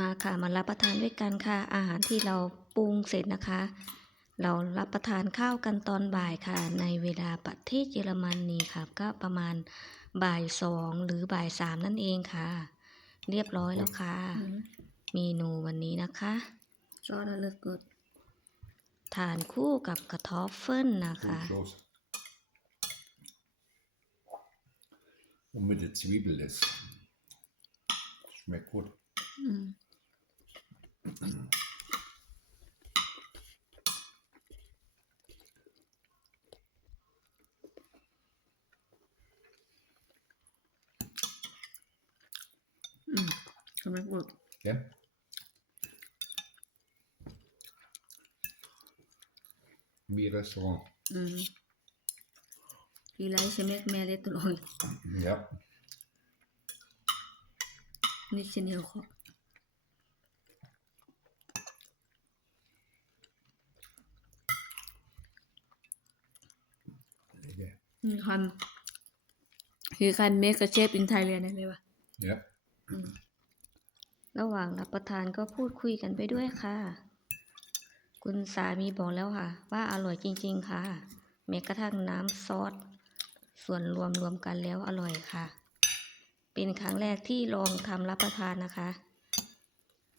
มาค่ะมารับประทานด้วยกันค่ะ อาหารที่เราปรุงเสร็จนะคะ เรารับประทานข้าวกันตอนบ่ายค่ะ ในเวลาประเทศเยอรมนีค่ะ ก็ประมาณบ่ายสองหรือบ่ายสามนั่นเองค่ะ เรียบร้อยแล้วค่ะเมนูวันนี้นะคะ Så er det lidt godt. ทานคู่กับกระทอฟเฟิลนะคะ God Sauce. Und mit der Zwiebel ist. Schmeckt gut. Mm. Mm, schmeckt gut. Ja. Wie Restaurant. Mhm. Vielleicht schmeckt mehr Little Oil. Ja. Nicht in Europa. Lækker. Mm. Han, he can make a chef in Thailand ได้ไหมวะ Ja. ระหว่างรับประทานก็พูดคุยกันไปด้วยค่ะ คุณสามีบอกแล้วค่ะ ว่าอร่อยจริง ๆ ค่ะ แม้กระทั่งน้ำซอสส่วนรวมรวมกันแล้วอร่อยค่ะ เป็นครั้งแรกที่ลองทำรับประทานนะคะ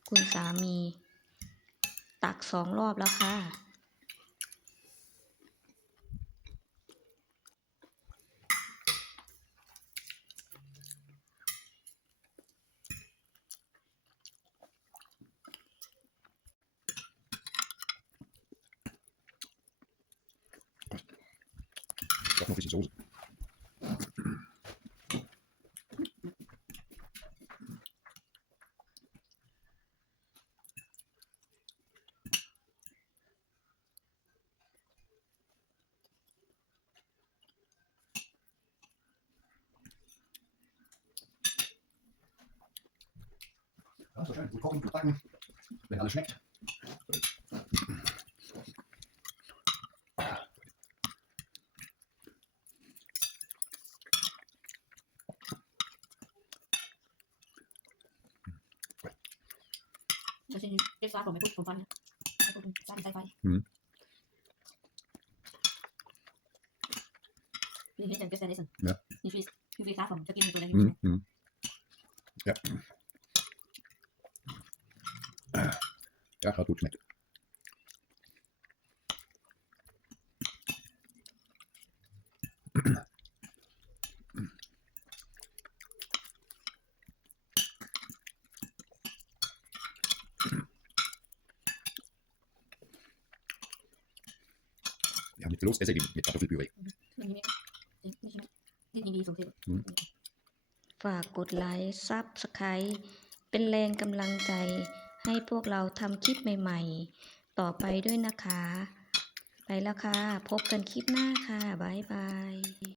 คุณสามี ตักสองรอบแล้วค่ะ Bisschen Soße. So schön. Gut kochen. Wenn alles schmeckt. trên cái flash của MacBook phòng fan MacBook flash tay phải ừ. Invention Customization yeah. như free như free flash phòng cho kim này ừ. ừ. ja ja gaat goed smaken Ja, mit Kloß Essig mit Kartoffelpüree. ฝากกดไลค์ซับสไครต์เป็นแรงกำลังใจ ให้พวกเราทำคลิปใหม่ ๆ ต่อไปด้วยนะคะ ไปแล้วค่ะ พบกันคลิปหน้าค่ะ บ๊ายบาย